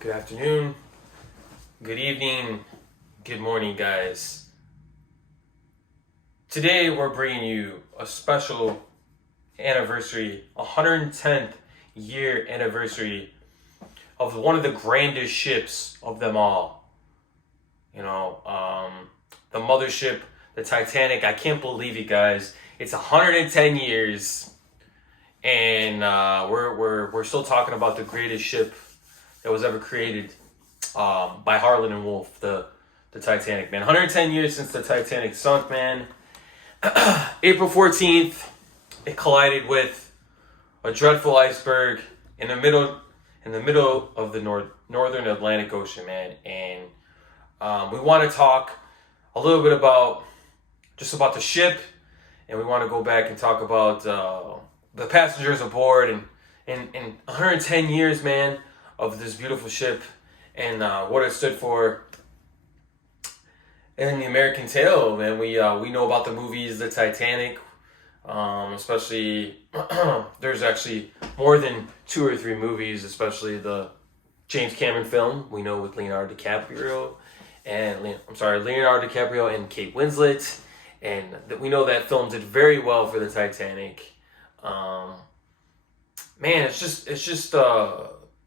Good afternoon, good evening, good morning, guys. Today we're bringing you a special anniversary, 110th year anniversary of one of the grandest ships of them all. The mothership, the Titanic. I can't believe it, guys. It's 110 years, and we're still talking about the greatest ship that was ever created by Harlan and Wolff, the Titanic, man. 110 years since the Titanic sunk, man. April 14th, it collided with a dreadful iceberg in the middle of the northern Atlantic Ocean, man. And we want to talk a little bit about the ship, and we want to go back and talk about the passengers aboard and 110 years, man, of this beautiful ship and what it stood for in the American tale, man. We know about the movies, the Titanic, especially there's actually more than 2 or 3 movies, especially the James Cameron film we know with Leonardo DiCaprio and Kate Winslet, and we know that film did very well for the Titanic. Man, it's just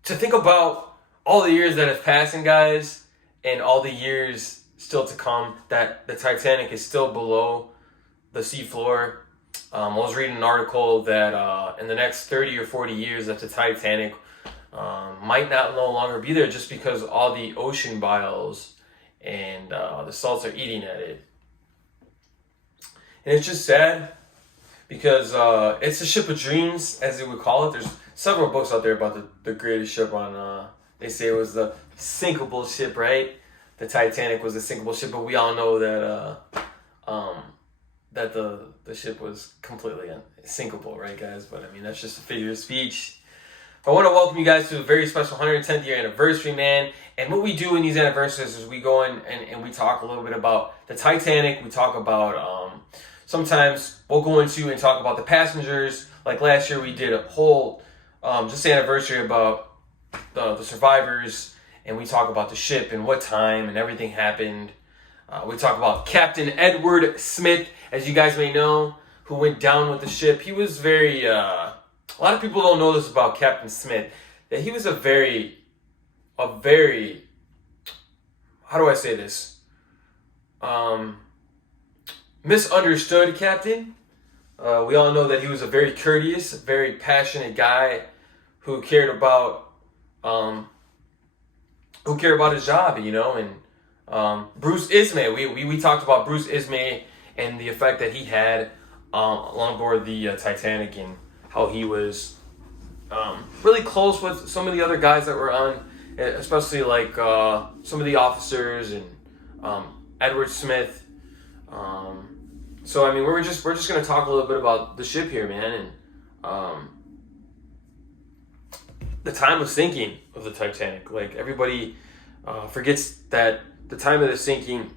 to think about all the years that have passed, guys, and all the years still to come, that the Titanic is still below the seafloor. I was reading an article that in the next 30 or 40 years that the Titanic might no longer be there, just because all the ocean bios and the salts are eating at it. And it's just sad because it's a ship of dreams, as they would call it. There's several books out there about the greatest ship on, they say it was the sinkable ship, right? The Titanic was a sinkable ship, but we all know that the ship was completely unsinkable, right, guys? But I mean, that's just a figure of speech. I want to welcome you guys to a very special 110th year anniversary, man. And what we do in these anniversaries is we go in and we talk a little bit about the Titanic. We talk about, sometimes we'll go into and talk about the passengers. Like last year we did a whole just anniversary about the survivors, and we talk about the ship and what time and everything happened. We talk about Captain Edward Smith, as you guys may know, who went down with the ship. He was very, a lot of people don't know this about Captain Smith, that he was a very, how do I say this? Misunderstood captain. We all know that he was a very courteous, very passionate guy who cared about his job, and Bruce Ismay. We talked about Bruce Ismay and the effect that he had on board the Titanic, and how he was really close with some of the other guys that were on, especially like some of the officers and Edward Smith. So I mean, we're just going to talk a little bit about the ship here, man, and the time of sinking of the Titanic. Like, everybody forgets that the time of the sinking.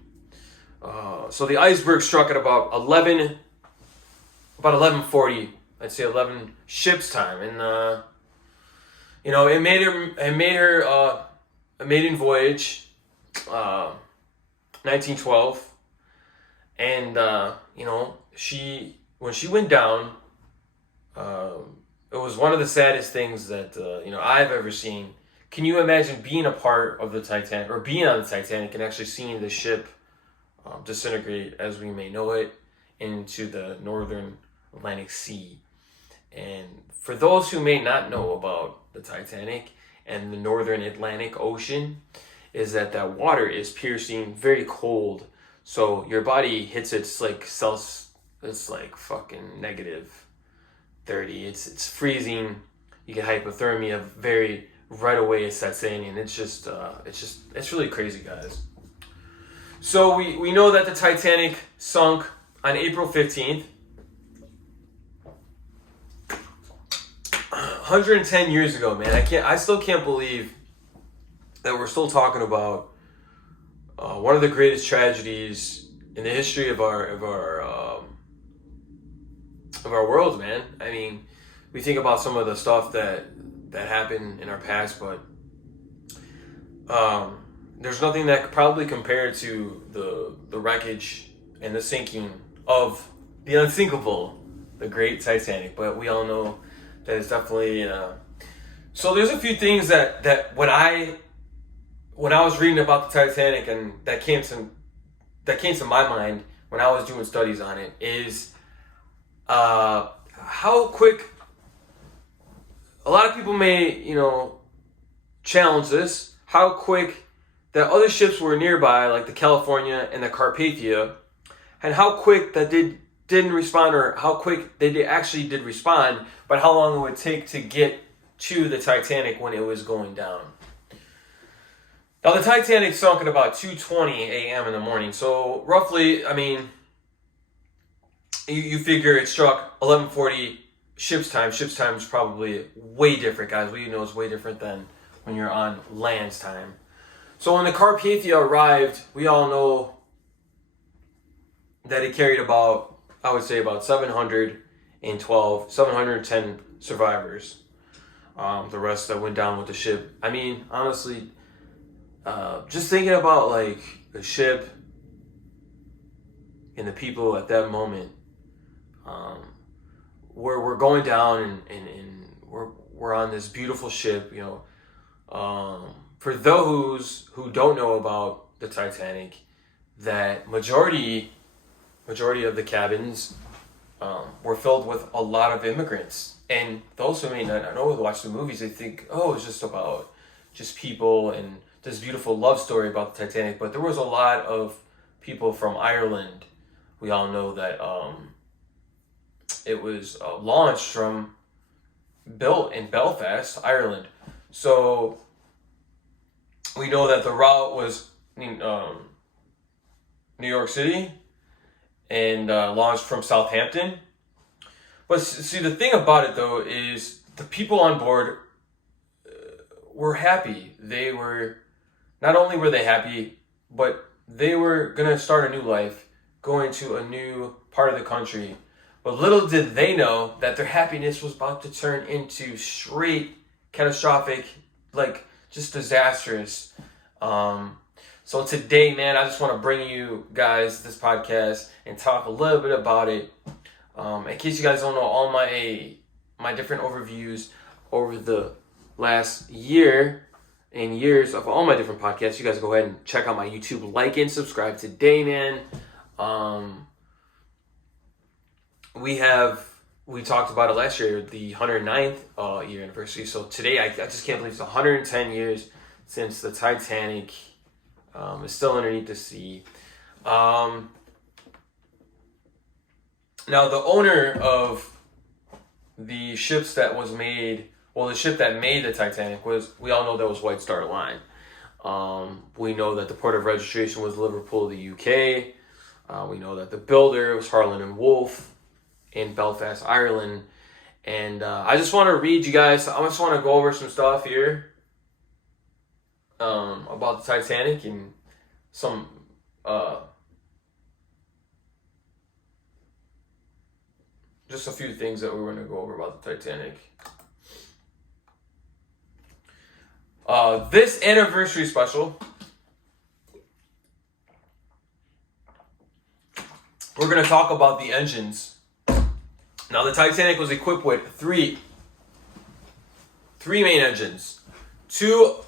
So the iceberg struck at about 11:40. I'd say 11 ship's time, and it made her a maiden voyage, 1912, and when she went down, it was one of the saddest things that I've ever seen. Can you imagine being a part of the Titanic, or being on the Titanic, and actually seeing the ship disintegrate as we may know it into the northern Atlantic Sea? And for those who may not know about the Titanic and the northern Atlantic Ocean, is that water is piercing, very cold. So your body hits it's like fucking -30. It's freezing. You get hypothermia right away. It sets in, and it's really crazy, guys. So we know that the Titanic sunk on April 15th. 110 years ago, man. I still can't believe that we're still talking about one of the greatest tragedies in the history of our world, man. I mean, we think about some of the stuff that happened in our past, but there's nothing that could probably compare to the wreckage and the sinking of the unsinkable, the great Titanic. But we all know that it's definitely. So there's a few things that when I was reading about the Titanic and that came to my mind when I was doing studies on it is how quick. A lot of people may challenge this. How quick that other ships were nearby, like the California and the Carpathia, and how quick that didn't respond, or how quick they actually did respond, but how long it would take to get to the Titanic when it was going down. Now, the Titanic sunk at about 2:20 a.m. in the morning, so roughly, you figure it struck 11:40 ship's time. Ship's time is probably way different, guys. We know it's way different than when you're on land's time. So when the Carpathia arrived, we all know that it carried about 710 survivors. The rest that went down with the ship. Honestly, just thinking about like the ship and the people at that moment, we're going down and we're on this beautiful ship, for those who don't know about the Titanic, that majority of the cabins were filled with a lot of immigrants. And those who may not know, watch the movies, they think, oh, it's just about just people and this beautiful love story about the Titanic. But there was a lot of people from Ireland. We all know that it was built in Belfast, Ireland. So we know that the route was New York City and launched from Southampton. But see, the thing about it though is the people on board were happy. They were, not only were they happy, but they were gonna start a new life, going to a new part of the country. But little did they know that their happiness was about to turn into straight catastrophic, like just disastrous. So today, man, I just want to bring you guys this podcast and talk a little bit about it. In case you guys don't know, all my different overviews over the last year and years of all my different podcasts, you guys go ahead and check out my YouTube, like and subscribe today, man. We talked about it last year, the 109th year anniversary. So today, I just can't believe it's 110 years since the Titanic is still underneath the sea. Now, the owner of the ships that was made, the ship that made the Titanic we all know that was White Star Line. We know that the port of registration was Liverpool, the UK. We know that the builder was Harland and Wolff in Belfast, Ireland. And I just want to read you guys, I just want to go over some stuff here about the Titanic and some just a few things that we're going to go over about the Titanic. This anniversary special, we're going to talk about the engines. Now, the Titanic was equipped with three main engines, two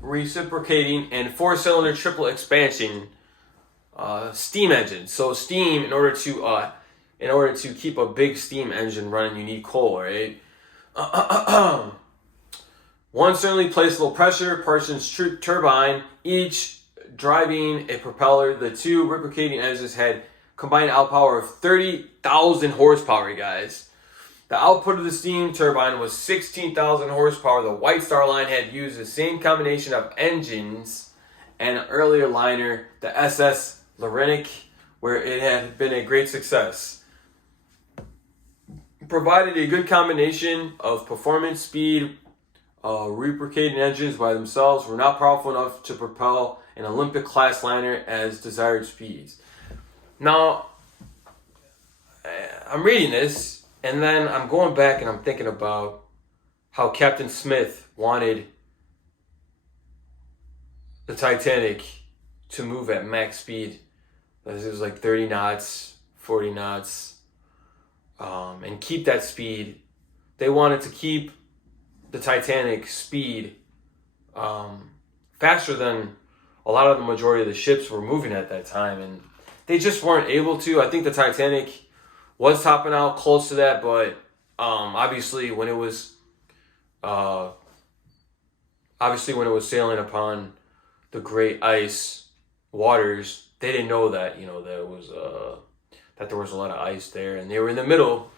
reciprocating and four-cylinder triple expansion steam engines. So steam, in order to keep a big steam engine running, you need coal, right? One certainly placed low pressure Parsons turbine, each driving a propeller. The two reciprocating engines had combined outpower of 30,000 horsepower, guys. The output of the steam turbine was 16,000 horsepower. The White Star Line had used the same combination of engines and an earlier liner, the SS Lorenic, where it had been a great success. It provided a good combination of performance, speed. Reciprocating engines by themselves were not powerful enough to propel an Olympic-class liner as desired speeds. Now, I'm reading this, and then I'm going back and I'm thinking about how Captain Smith wanted the Titanic to move at max speed. It was like 30 knots, 40 knots, and keep that speed. They wanted to keep the Titanic speed faster than a lot of the majority of the ships were moving at that time, and they just weren't able to. I think the Titanic was topping out close to that, but obviously when it was sailing upon the great ice waters, they didn't know that that there was a lot of ice there, and they were in the middle.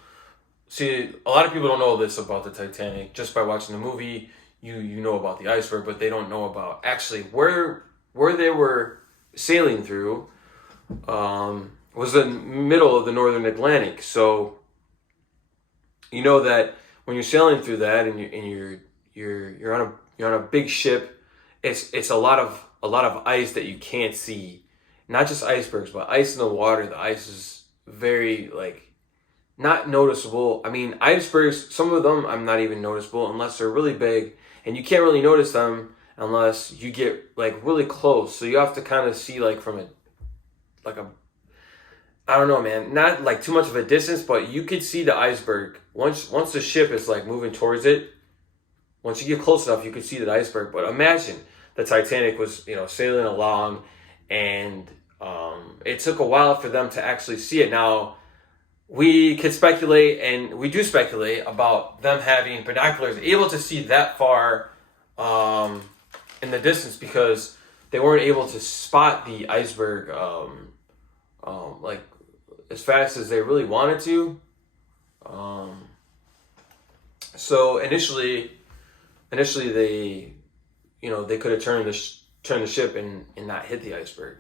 See, a lot of people don't know this about the Titanic. Just by watching the movie, you know about the iceberg, but they don't know about actually where they were sailing through. Was the middle of the Northern Atlantic. So you know that when you're sailing through that, and you're on a big ship, it's a lot of ice that you can't see. Not just icebergs, but ice in the water. The ice is very not noticeable. I mean, icebergs, some of them I'm not even noticeable unless they're really big, and you can't really notice them unless you get really close. So you have to kind of see from a I don't know, man, not too much of a distance, but you could see the iceberg once the ship is moving towards it. Once you get close enough, you could see the iceberg. But imagine the Titanic was sailing along, and it took a while for them to actually see it. Now, we could speculate, and we do speculate, about them having binoculars able to see that far in the distance, because they weren't able to spot the iceberg as fast as they really wanted to. So initially they they could have turned the ship and not hit the iceberg,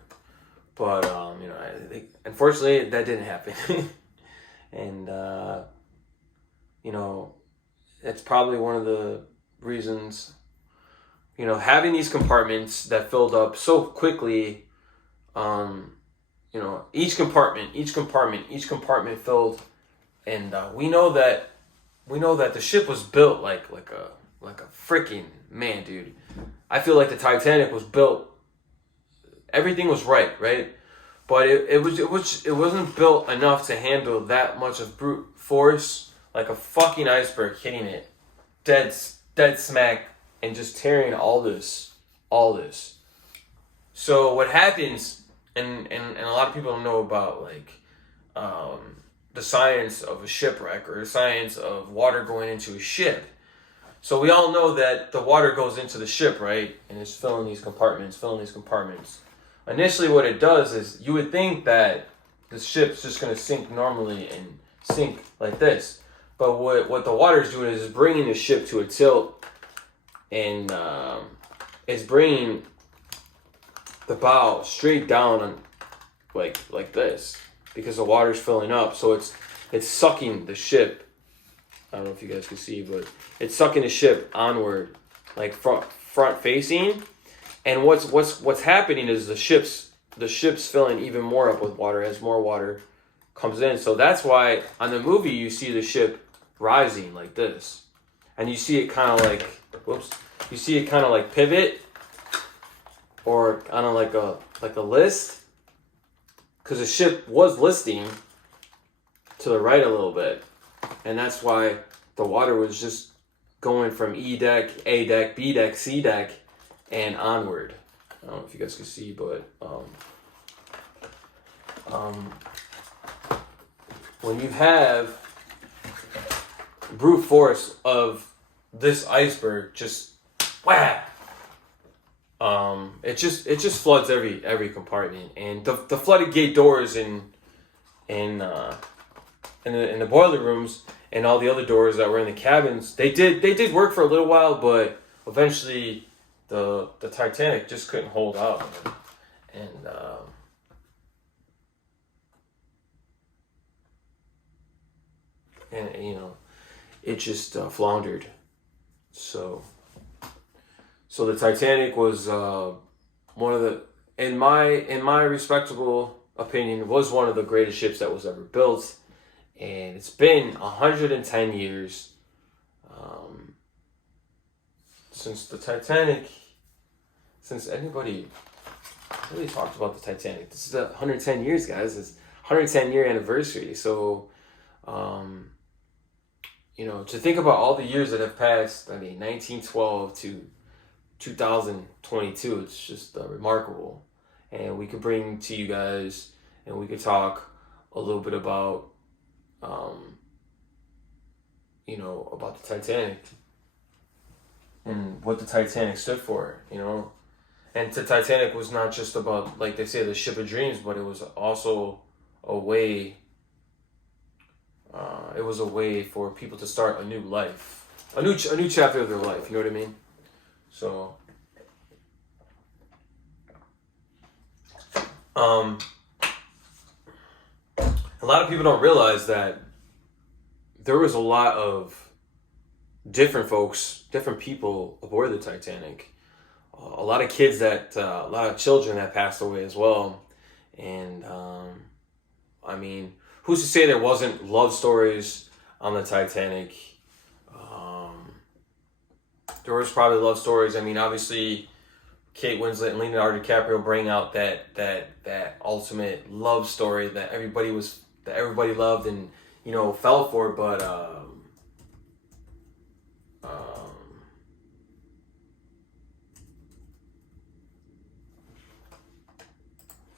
but I think unfortunately that didn't happen. And it's probably one of the reasons, having these compartments that filled up so quickly. Each compartment filled, and we know that the ship was built like a freaking man, dude. I feel like the Titanic was built. Everything was right, but it wasn't built enough to handle that much of brute force, like a fucking iceberg hitting it, dead smack, and just tearing all this. So what happens? And a lot of people don't know about the science of a shipwreck, or the science of water going into a ship. So we all know that the water goes into the ship, right? And it's filling these compartments. Initially what it does is, you would think that the ship's just going to sink normally and sink like this. But what the water is doing is bringing the ship to a tilt, and it's bringing the bow straight down on like this, because the water's filling up. So it's sucking the ship. I don't know if you guys can see, but it's sucking the ship onward, front facing. And what's happening is the ship's filling even more up with water as more water comes in. So that's why on the movie you see the ship rising like this, and you see it kind of pivot, or on a list, because the ship was listing to the right a little bit, and that's why the water was just going from E deck, A deck, B deck, C deck, and onward. I don't know if you guys can see, but when you have brute force of this iceberg, just whack. It just floods every compartment, and the flooded gate doors in the boiler rooms, and all the other doors that were in the cabins, they did work for a little while, but eventually the Titanic just couldn't hold out, and it just floundered. So the Titanic was one of the, in my respectable opinion, was one of the greatest ships that was ever built, and it's been 110 years since the Titanic since anybody really talked about the Titanic. This is 110 years, guys. It's 110-year anniversary. So, to think about all the years that have passed, 1912 to 2022, it's just remarkable. And we could bring to you guys, and we could talk a little bit about, about the Titanic and what the Titanic stood for, And the Titanic was not just about, like they say, the ship of dreams, but it was also a way. It was a way for people to start a new life, a new chapter of their life. You know what I mean? So, a lot of people don't realize that there was a lot of different folks, different people aboard the Titanic. A lot of a lot of children that passed away as well. And, who's to say there wasn't love stories on the Titanic? There was probably love stories. Obviously, Kate Winslet and Leonardo DiCaprio bring out that ultimate love story that everybody loved and, fell for, but,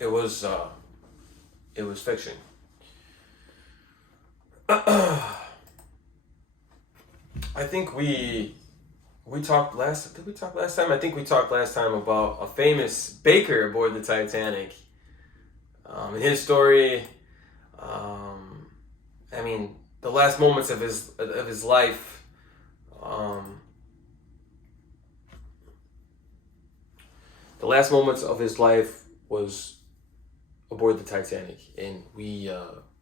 it was fiction. I think we talked last. Did we talk last time? I think we talked last time about a famous baker aboard the Titanic. And his story. The last moments of his life. The last moments of his life was aboard the Titanic, and we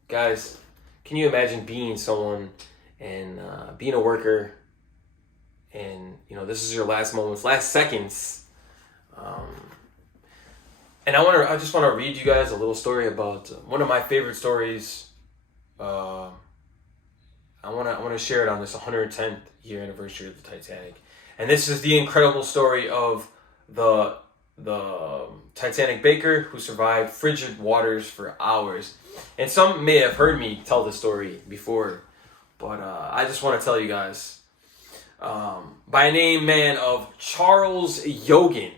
guys, can you imagine being someone and being a worker, and this is your last moments, last seconds, and I just want to read you guys a little story about one of my favorite stories. I want to share it on this 110th year anniversary of the Titanic, and this is the incredible story of the Titanic baker who survived frigid waters for hours. And some may have heard me tell this story before, but I just want to tell you guys, by a name, man, of Charles Yogan.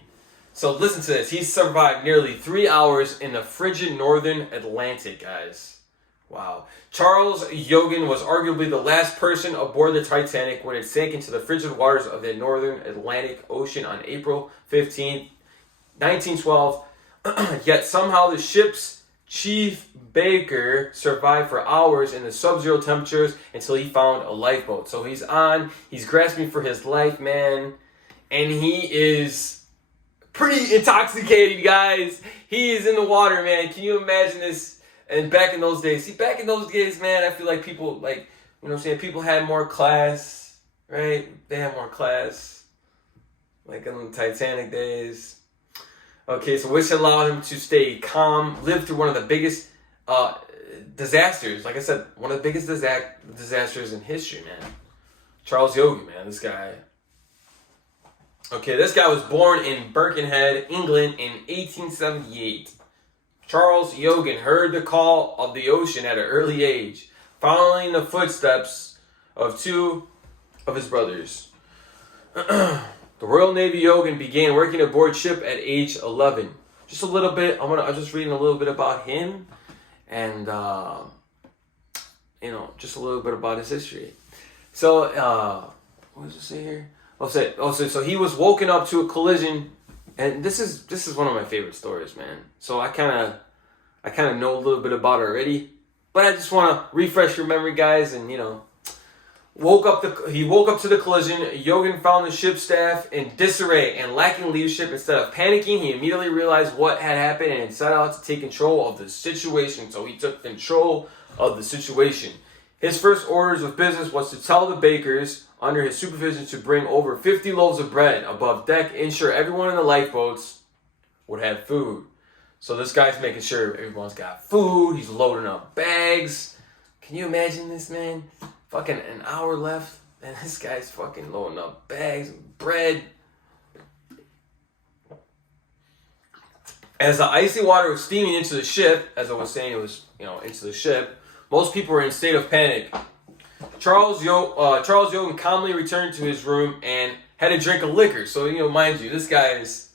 So listen to this. He survived nearly 3 hours in the frigid northern Atlantic, guys. Wow. Charles Yogan was arguably the last person aboard the Titanic when it sank into the frigid waters of the northern Atlantic Ocean on April 15th, 1912. Yet somehow the ship's chief baker survived for hours in the sub-zero temperatures until he found a lifeboat. So he's grasping for his life, man, and he is pretty intoxicated, guys. He is in the water, man. Can you imagine this? And back in those days, man, I feel like people, people had more class, right? They had more class, like in the Titanic days. Okay, so which allowed him to stay calm, live through one of the biggest disasters. Like I said, one of the biggest disasters in history, man. Charles Yogan, man, this guy. Okay, this guy was born in Birkenhead, England in 1878. Charles Yogan heard the call of the ocean at an early age, following the footsteps of two of his brothers. The Royal Navy Yogan began working aboard ship at age 11. Just a little bit. I'm just reading a little bit about him, and just a little bit about his history. So, what does it say here? So he was woken up to a collision, and this is one of my favorite stories, man. So I kind of know a little bit about it already, but I just want to refresh your memory, guys, and he woke up to the collision. Yogan found the ship's staff in disarray and lacking leadership. Instead of panicking, he immediately realized what had happened and set out to take control of the situation. So he took control of the situation. His first orders of business was to tell the bakers under his supervision to bring over 50 loaves of bread above deck, ensure everyone in the lifeboats would have food. So this guy's making sure everyone's got food. He's loading up bags. Can you imagine this, man? Fucking an hour left, and this guy's fucking loading up bags of bread. As the icy water was steaming into the ship, as I was saying, it was, into the ship, most people were in a state of panic. Charles Yogan calmly returned to his room and had a drink of liquor. So, mind you, this guy is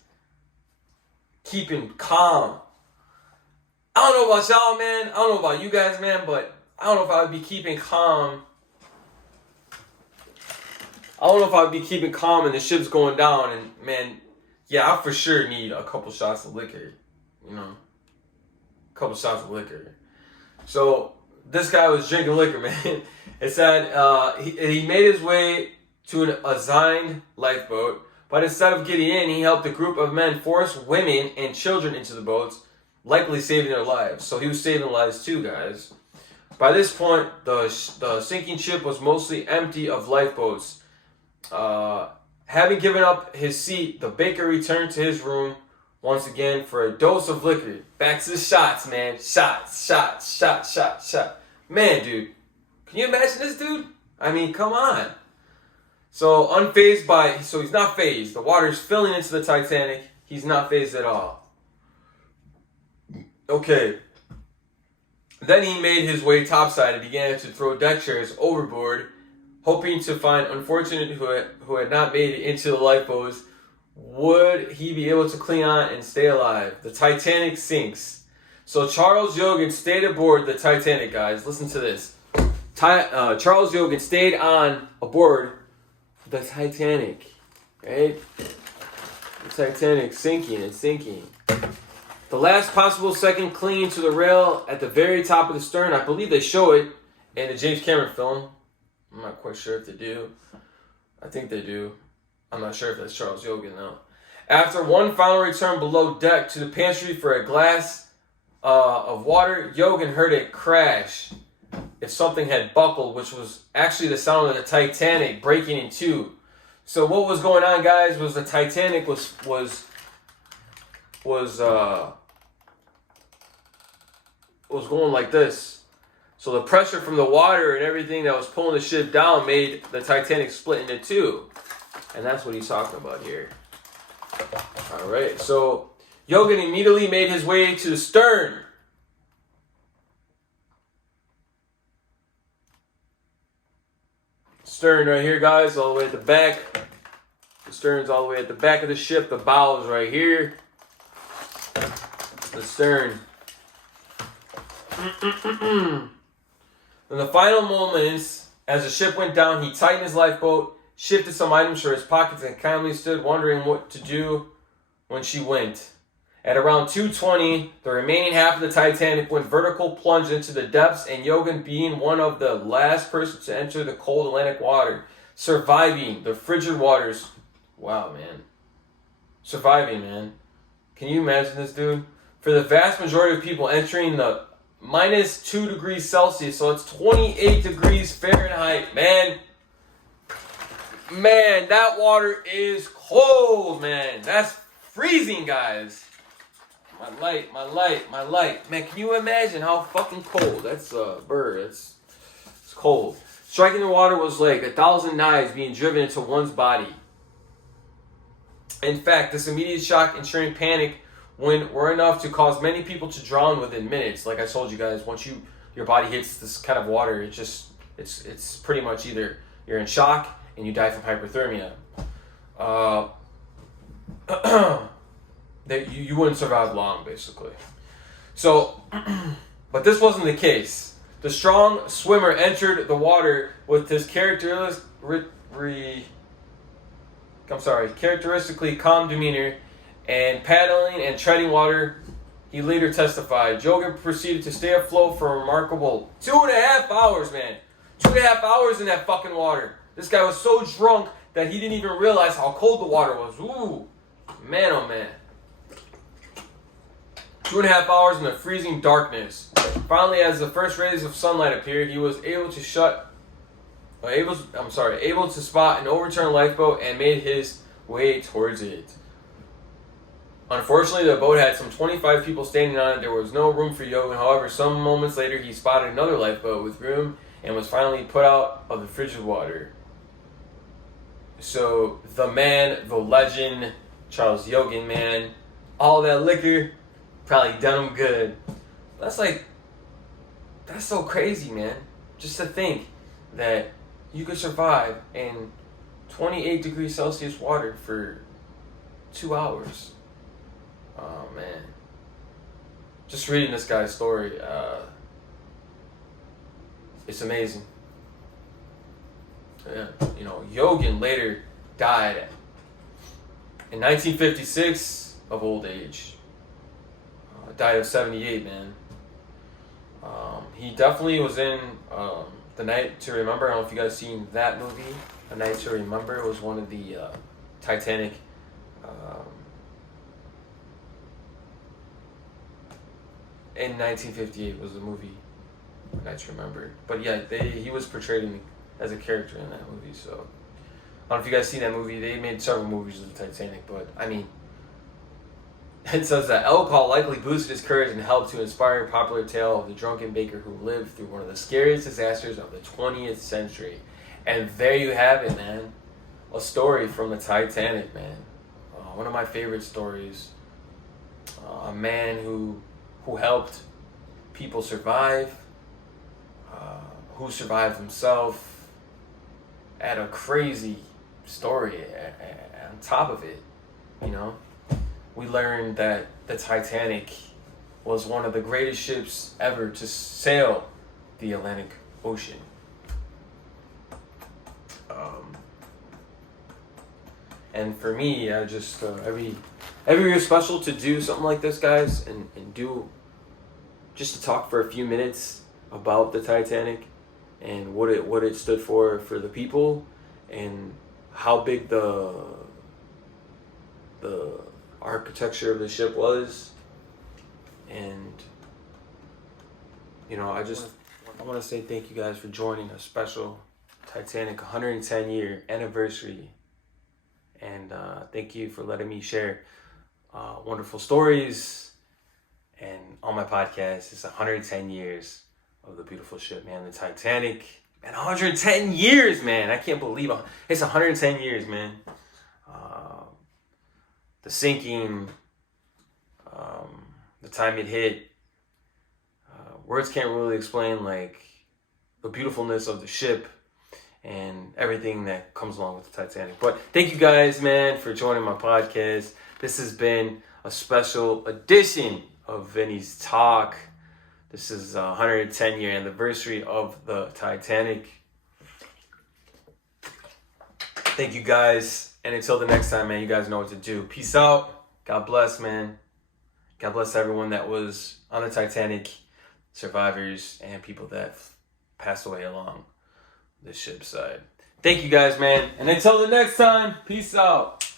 keeping calm. I don't know about y'all, man. I don't know about you guys, man, but I don't know if I would be keeping calm. I don't know if I would be keeping calm and the ship's going down. And, man, yeah, I for sure need a couple shots of liquor. A couple shots of liquor. So, this guy was drinking liquor, man. It said he made his way to an assigned lifeboat, but instead of getting in, he helped a group of men force women and children into the boats, likely saving their lives. So he was saving lives too, guys. By this point, the sinking ship was mostly empty of lifeboats. Having given up his seat, the baker returned to his room once again for a dose of liquor. Back to the shots, man. Shots. Man, dude. Can you imagine this dude? I mean, come on. So he's not phased. The water's filling into the Titanic. He's not phased at all. Okay. Then he made his way topside and began to throw deck chairs overboard, hoping to find unfortunate who had not made it into the lifeboats. Would he be able to cling on and stay alive? The Titanic sinks. So Charles Yogan stayed aboard the Titanic, guys. Listen to this. Charles Yogan stayed on aboard the Titanic, right? The Titanic sinking. The last possible second clinging to the rail at the very top of the stern. I believe they show it in the James Cameron film. I'm not quite sure if they do. I think they do. I'm not sure if that's Charles Yogan, though. After one final return below deck to the pantry for a glass of water, Yogan heard a crash. If something had buckled, which was actually the sound of the Titanic breaking in two. So what was going on, guys, was the Titanic was going like this. So the pressure from the water and everything that was pulling the ship down made the Titanic split into two. And that's what he's talking about here. All right, so Yogan immediately made his way to the stern. Stern right here, guys, all the way at the back. The stern's all the way at the back of the ship. The bow is right here. The stern. In the final moments, as the ship went down, he tightened his lifeboat, shifted some items for his pockets, and calmly stood wondering what to do when she went. At around 2:20, the remaining half of the Titanic went vertical plunge into the depths, and Yogan, being one of the last persons to enter the cold Atlantic water, surviving the frigid waters. Wow, man. Surviving, man. Can you imagine this, dude? For the vast majority of people entering the minus 2 degrees Celsius, so it's 28 degrees Fahrenheit, man. Man, that water is cold, man. That's freezing, guys. My light. Man, can you imagine how fucking cold? That's it's cold. Striking the water was like 1,000 knives being driven into one's body. In fact, this immediate shock and ensuing panic were enough to cause many people to drown within minutes. Like I told you guys, once your body hits this kind of water, it's pretty much either you're in shock and you die from hypothermia. That you wouldn't survive long, basically. So, but this wasn't the case. The strong swimmer entered the water with his characteristically calm demeanor, and paddling and treading water. He later testified. Yogan proceeded to stay afloat for a remarkable 2.5 hours, man. 2.5 hours in that fucking water. This guy was so drunk that he didn't even realize how cold the water was. Ooh, man, oh man. 2.5 hours in the freezing darkness. Finally, as the first rays of sunlight appeared, he was able to spot an overturned lifeboat and made his way towards it. Unfortunately, the boat had some 25 people standing on it. There was no room for Yogan. However, some moments later, he spotted another lifeboat with room and was finally put out of the frigid water. So, the man, the legend, Charles Yogan, man, all that liquor, Probably done them good. That's so crazy, man. Just to think that you could survive in 28 degrees Celsius water for 2 hours. Oh, man. Just reading this guy's story, it's amazing. Yeah, Yogan later died in 1956 of old age. Died of 78, man. He definitely was in The Night to Remember. I don't know if you guys seen that movie. A Night to Remember was one of the Titanic in 1958 was the movie A Night to Remember. But yeah, he was portrayed as a character in that movie. So I don't know if you guys seen that movie. They made several movies of the Titanic, but I mean, it says that alcohol likely boosted his courage and helped to inspire a popular tale of the drunken baker who lived through one of the scariest disasters of the 20th century. And there you have it, man. A story from the Titanic, man. One of my favorite stories. A man who helped people survive, who survived himself, at a crazy story on top of it, We learned that the Titanic was one of the greatest ships ever to sail the Atlantic Ocean. And for me, I just every year is special to do something like this, guys, and do just to talk for a few minutes about the Titanic and what it stood for the people, and how big the architecture of the ship was. And I want to say thank you guys for joining a special Titanic 110 year anniversary, and thank you for letting me share wonderful stories. And on my podcast, it's 110 years of the beautiful ship, man, the Titanic. And 110 years, man. I can't believe it. It's 110 years, man. The sinking, the time it hit. Words can't really explain, the beautifulness of the ship and everything that comes along with the Titanic. But thank you guys, man, for joining my podcast. This has been a special edition of Vinny's Talk. This is a 110 year anniversary of the Titanic. Thank you guys. And until the next time, man, you guys know what to do. Peace out. God bless, man. God bless everyone that was on the Titanic, survivors, and people that passed away along the ship's side. Thank you guys, man. And until the next time, peace out.